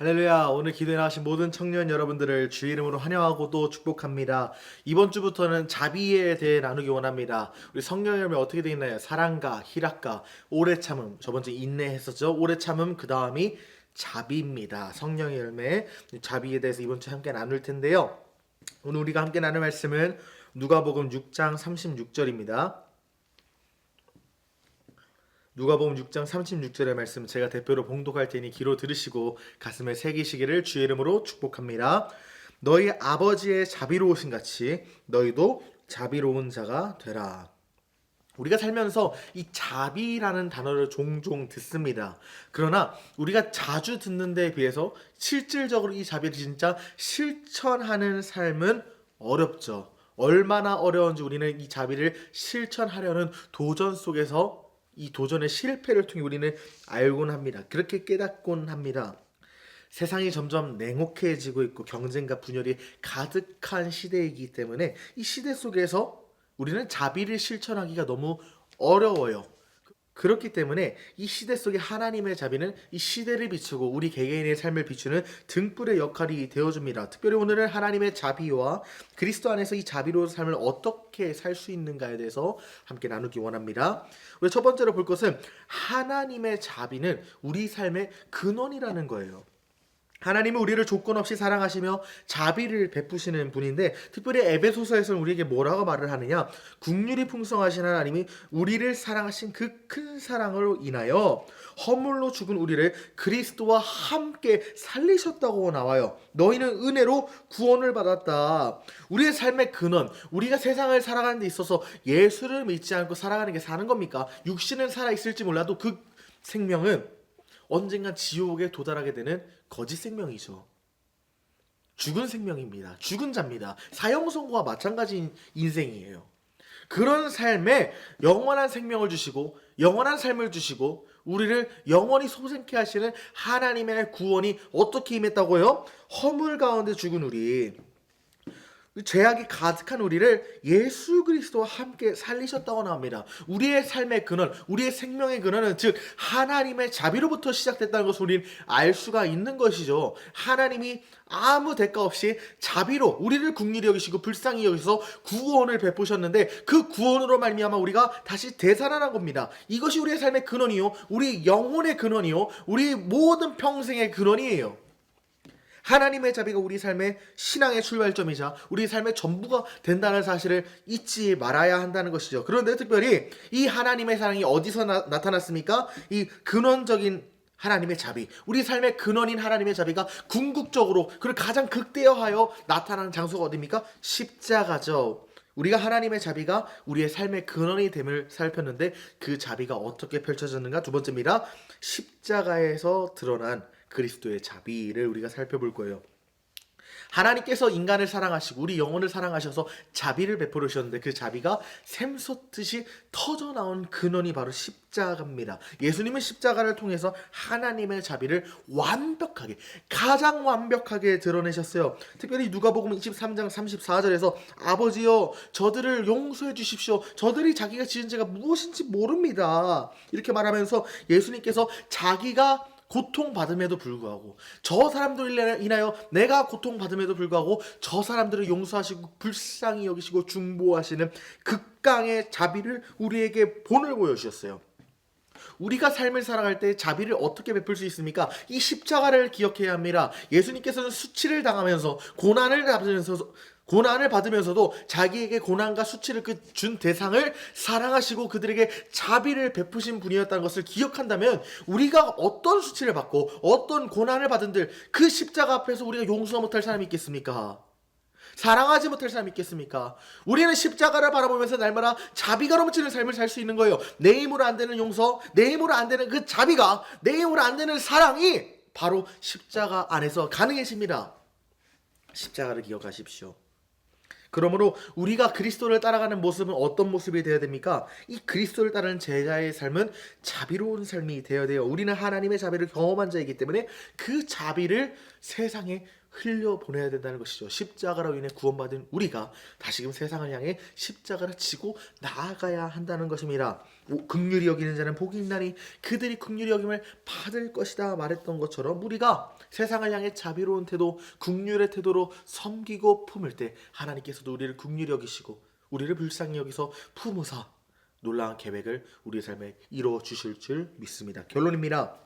할렐루야. 오늘 기도에 나가신 모든 청년 여러분들을 주의 이름으로 환영하고 또 축복합니다. 이번 주부터는 자비에 대해 나누기 원합니다. 우리 성령 열매 어떻게 되어 있나요? 사랑과 희락과 오래 참음. 저번 주에 인내했었죠. 오래 참음, 그 다음이 자비입니다. 성령의 열매, 자비에 대해서 이번 주에 함께 나눌 텐데요. 오늘 우리가 함께 나눌 말씀은 누가복음 6장 36절입니다. 누가복음 6장 36절의 말씀 제가 대표로 봉독할 테니 귀로 들으시고 가슴에 새기시기를 주의 이름으로 축복합니다. 너희 아버지의 자비로우신 같이 너희도 자비로운 자가 되라. 우리가 살면서 이 자비라는 단어를 종종 듣습니다. 그러나 우리가 자주 듣는 데에 비해서 실질적으로 이 자비를 진짜 실천하는 삶은 어렵죠. 얼마나 어려운지 우리는 이 자비를 실천하려는 도전 속에서 이 도전의 실패를 통해 우리는 알곤 합니다. 그렇게 깨닫곤 합니다. 세상이 점점 냉혹해지고 있고 경쟁과 분열이 가득한 시대이기 때문에 이 시대 속에서 우리는 자비를 실천하기가 너무 어려워요. 그렇기 때문에 이 시대 속에 하나님의 자비는 이 시대를 비추고 우리 개개인의 삶을 비추는 등불의 역할이 되어줍니다. 특별히 오늘은 하나님의 자비와 그리스도 안에서 이 자비로운 삶을 어떻게 살 수 있는가에 대해서 함께 나누기 원합니다. 우리 첫 번째로 볼 것은 하나님의 자비는 우리 삶의 근원이라는 거예요. 하나님은 우리를 조건 없이 사랑하시며 자비를 베푸시는 분인데, 특별히 에베소서에서는 우리에게 뭐라고 말을 하느냐, 긍휼이 풍성하신 하나님이 우리를 사랑하신 그 큰 사랑으로 인하여 허물로 죽은 우리를 그리스도와 함께 살리셨다고 나와요. 너희는 은혜로 구원을 받았다. 우리의 삶의 근원, 우리가 세상을 살아가는 데 있어서 예수를 믿지 않고 살아가는 게 사는 겁니까? 육신은 살아있을지 몰라도 그 생명은 언젠간 지옥에 도달하게 되는 거짓 생명이죠. 죽은 생명입니다. 죽은 자입니다. 사형선고와 마찬가지인 인생이에요. 그런 삶에 영원한 생명을 주시고 영원한 삶을 주시고 우리를 영원히 소생케 하시는 하나님의 구원이 어떻게 임했다고요? 허물 가운데 죽은 우리, 죄악이 가득한 우리를 예수 그리스도와 함께 살리셨다고 나옵니다. 우리의 삶의 근원, 우리의 생명의 근원은 즉 하나님의 자비로부터 시작됐다는 것을 우리는 알 수가 있는 것이죠. 하나님이 아무 대가 없이 자비로 우리를 긍휼히 여기시고 불쌍히 여기서 구원을 베푸셨는데, 그 구원으로 말미암아 우리가 다시 되살아난 겁니다. 이것이 우리의 삶의 근원이요, 우리 영혼의 근원이요, 우리 모든 평생의 근원이에요. 하나님의 자비가 우리 삶의 신앙의 출발점이자 우리 삶의 전부가 된다는 사실을 잊지 말아야 한다는 것이죠. 그런데 특별히 이 하나님의 사랑이 어디서 나타났습니까? 이 근원적인 하나님의 자비, 우리 삶의 근원인 하나님의 자비가 궁극적으로 그리고 가장 극대화하여 나타나는 장소가 어디입니까? 십자가죠. 우리가 하나님의 자비가 우리의 삶의 근원이 됨을 살폈는데, 그 자비가 어떻게 펼쳐졌는가? 두 번째입니다. 십자가에서 드러난 그리스도의 자비를 우리가 살펴볼 거예요. 하나님께서 인간을 사랑하시고 우리 영혼을 사랑하셔서 자비를 베풀으셨는데, 그 자비가 샘솟듯이 터져나온 근원이 바로 십자가입니다. 예수님은 십자가를 통해서 하나님의 자비를 완벽하게, 가장 완벽하게 드러내셨어요. 특별히 누가복음 23장 34절에서 아버지여 저들을 용서해 주십시오. 저들이 자기가 지은 죄가 무엇인지 모릅니다. 이렇게 말하면서 예수님께서 자기가 고통받음에도 불구하고, 저 사람들을 인하여 내가 고통받음에도 불구하고 저 사람들을 용서하시고 불쌍히 여기시고 중보하시는 극강의 자비를 우리에게 본을 보여주셨어요. 우리가 삶을 살아갈 때 자비를 어떻게 베풀 수 있습니까? 이 십자가를 기억해야 합니다. 예수님께서는 수치를 당하면서 고난을 받으면서도 자기에게 고난과 수치를 준 대상을 사랑하시고 그들에게 자비를 베푸신 분이었다는 것을 기억한다면, 우리가 어떤 수치를 받고 어떤 고난을 받은들 그 십자가 앞에서 우리가 용서 못할 사람이 있겠습니까? 사랑하지 못할 사람이 있겠습니까? 우리는 십자가를 바라보면서 날마다 자비가 넘치는 삶을 살 수 있는 거예요. 내 힘으로 안 되는 용서, 내 힘으로 안 되는 그 자비가, 내 힘으로 안 되는 사랑이 바로 십자가 안에서 가능해집니다. 십자가를 기억하십시오. 그러므로 우리가 그리스도를 따라가는 모습은 어떤 모습이 되어야 됩니까? 이 그리스도를 따르는 제자의 삶은 자비로운 삶이 되어야 돼요. 우리는 하나님의 자비를 경험한 자이기 때문에 그 자비를 세상에 흘려보내야 된다는 것이죠. 십자가로 인해 구원받은 우리가 다시금 세상을 향해 십자가를 지고 나아가야 한다는 것입니다. 긍휼히 여기는 자는 복이 있나니 그들이 긍휼히 여김을 받을 것이다 말했던 것처럼 우리가 세상을 향해 자비로운 태도, 긍휼의 태도로 섬기고 품을 때 하나님께서도 우리를 긍휼히 여기시고 우리를 불쌍히 여기서 품으사 놀라운 계획을 우리의 삶에 이루어 주실 줄 믿습니다. 결론입니다.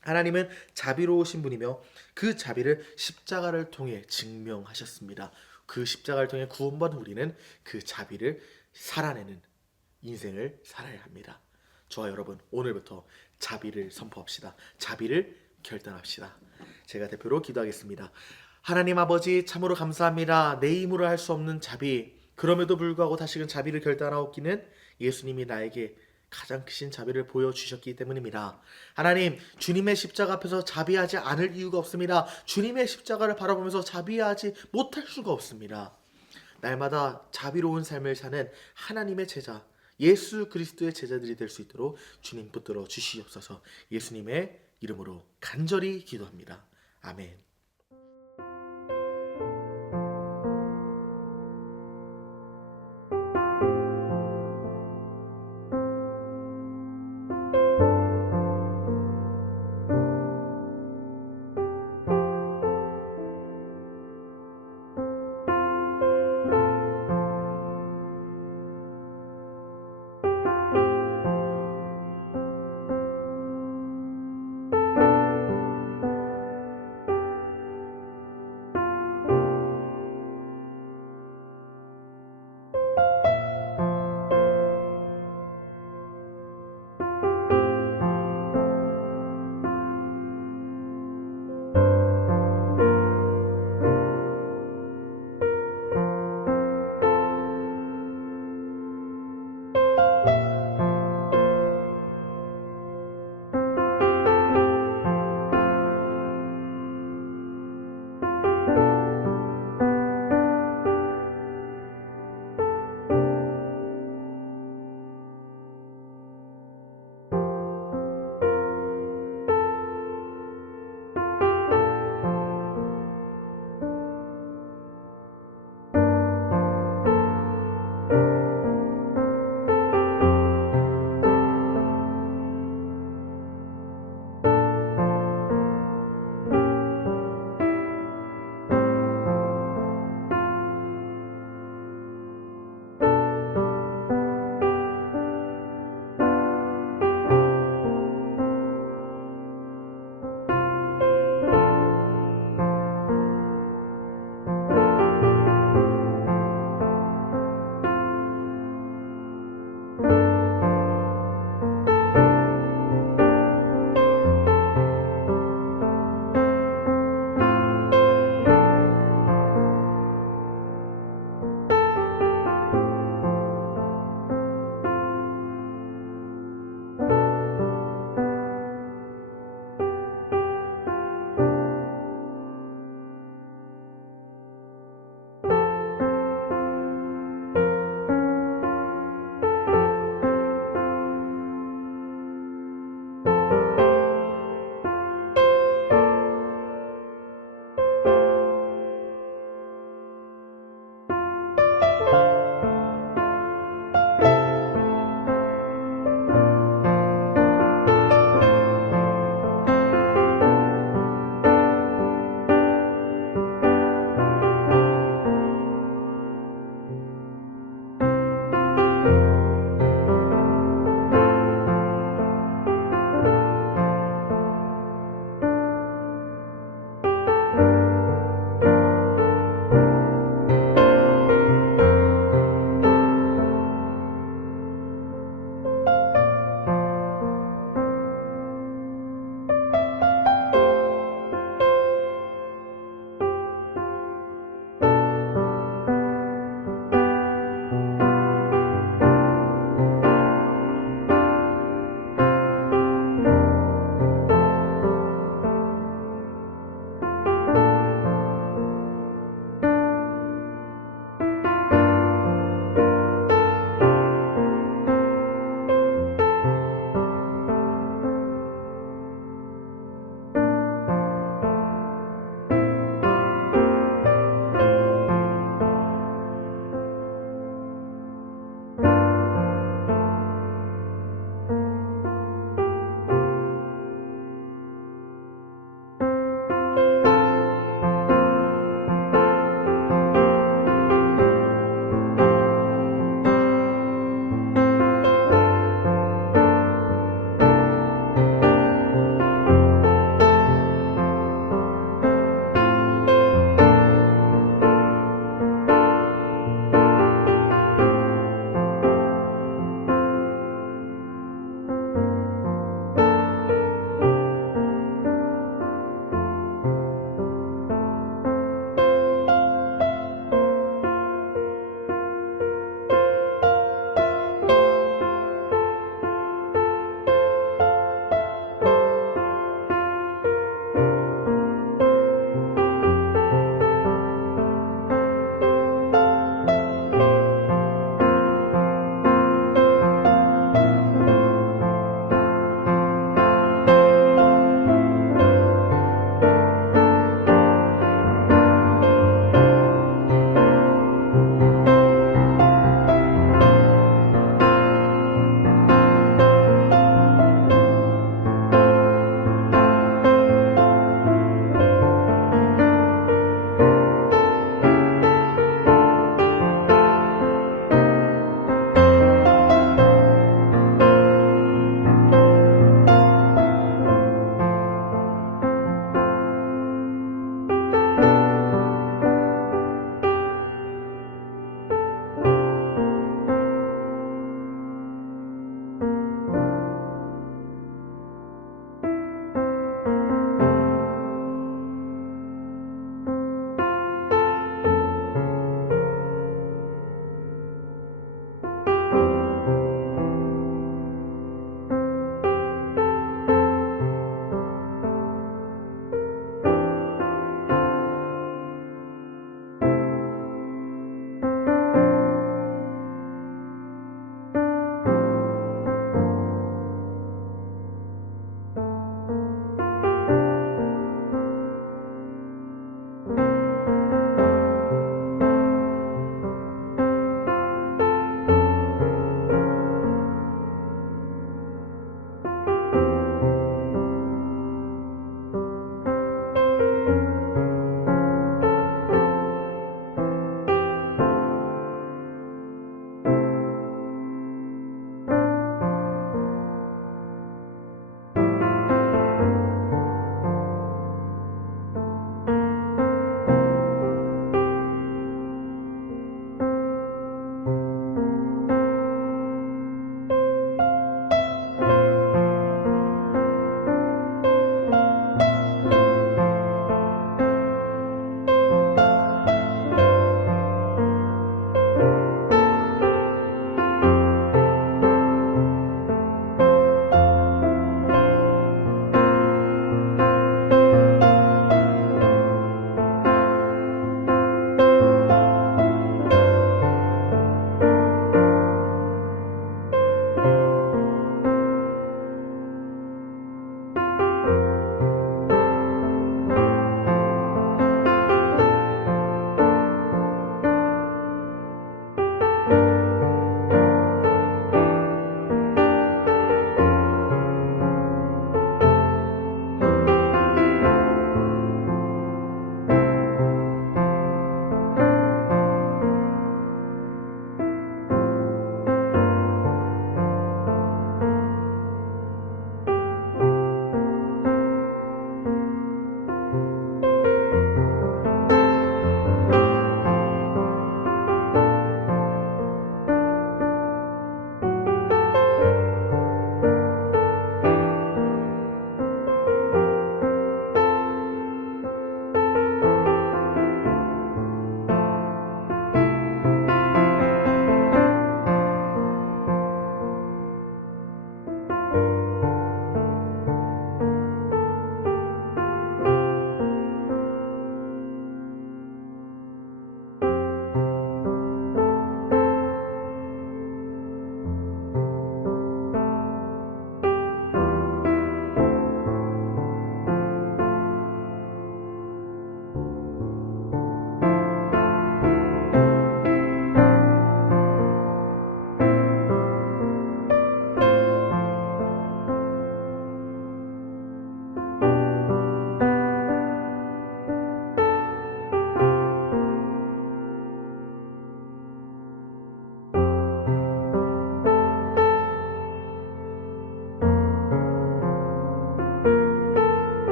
하나님은 자비로우신 분이며 그 자비를 십자가를 통해 증명하셨습니다. 그 십자가를 통해 구원받은 우리는 그 자비를 살아내는 인생을 살아야 합니다. 저와 여러분, 오늘부터 자비를 선포합시다. 자비를 결단합시다. 제가 대표로 기도하겠습니다. 하나님 아버지, 참으로 감사합니다. 내 힘으로 할 수 없는 자비, 그럼에도 불구하고 다시금 자비를 결단하옵기는 예수님이 나에게 가장 크신 자비를 보여주셨기 때문입니다. 하나님, 주님의 십자가 앞에서 자비하지 않을 이유가 없습니다. 주님의 십자가를 바라보면서 자비하지 못할 수가 없습니다. 날마다 자비로운 삶을 사는 하나님의 제자, 예수 그리스도의 제자들이 될 수 있도록 주님 붙들어 주시옵소서. 예수님의 이름으로 간절히 기도합니다. 아멘.